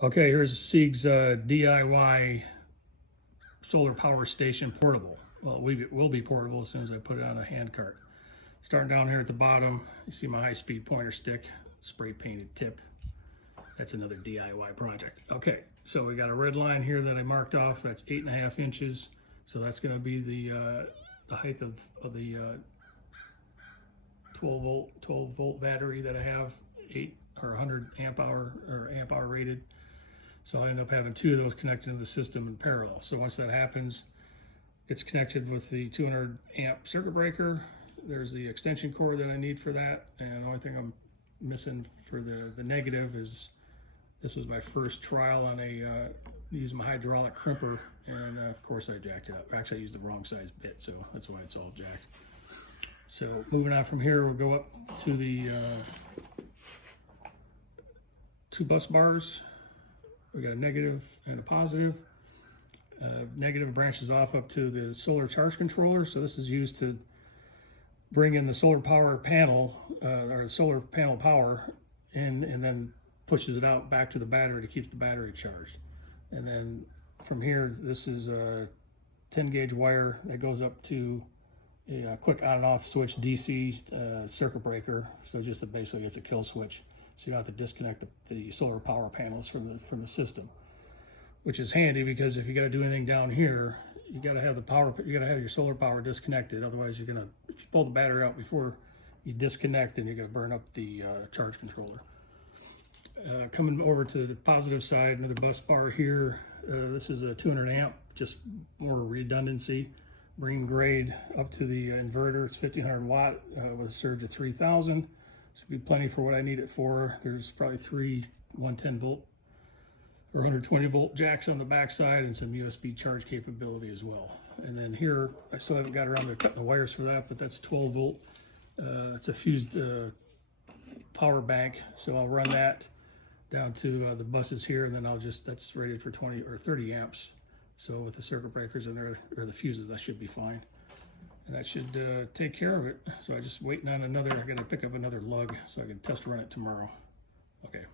Okay, here's Sieg's DIY solar power station portable. Well, it will be portable as soon as I put it on a hand cart. Starting down here at the bottom, you see my high-speed pointer stick, spray painted tip. That's another DIY project. Okay, so we got a red line here that I marked off. That's 8.5 inches. So that's going to be the height of the 12 volt battery that I have, 100 amp hour or amp hour rated. So I end up having two of those connected to the system in parallel. So once that happens, it's connected with the 200 amp circuit breaker. There's the extension cord that I need for that. And the only thing I'm missing for the negative is, this was my first trial on using my hydraulic crimper. And of course I jacked it up. Actually I used the wrong size bit, so that's why it's all jacked. So moving on from here, we'll go up to the two bus bars. We got a negative and a positive. Negative branches off up to the solar charge controller. So this is used to bring in the solar power panel, or the solar panel power in, and then pushes it out back to the battery to keep the battery charged. And then from here, this is a 10 gauge wire that goes up to a quick on and off switch DC circuit breaker. So just basically it's a kill switch. So you don't have to disconnect the solar power panels from the system, which is handy because if you got to do anything down here, you got to have your solar power disconnected. Otherwise, if you pull the battery out before you disconnect, then you're going to burn up the charge controller. Coming over to the positive side, another bus bar here. This is a 200 amp, just more redundancy. Bring grade up to the inverter. It's 1500 watt with a surge of 3000. So it'll be plenty for what I need it for. There's probably three 110 volt or 120 volt jacks on the back side and some USB charge capability as well. And then here, I still haven't got around to cutting the wires for that, but that's 12 volt. It's a fused power bank. So I'll run that down to the buses here, and then that's rated for 20 or 30 amps. So with the circuit breakers in there, or the fuses, that should be fine. And that should take care of it. So I'm just waiting on I gotta pick up another lug so I can test run it tomorrow. Okay.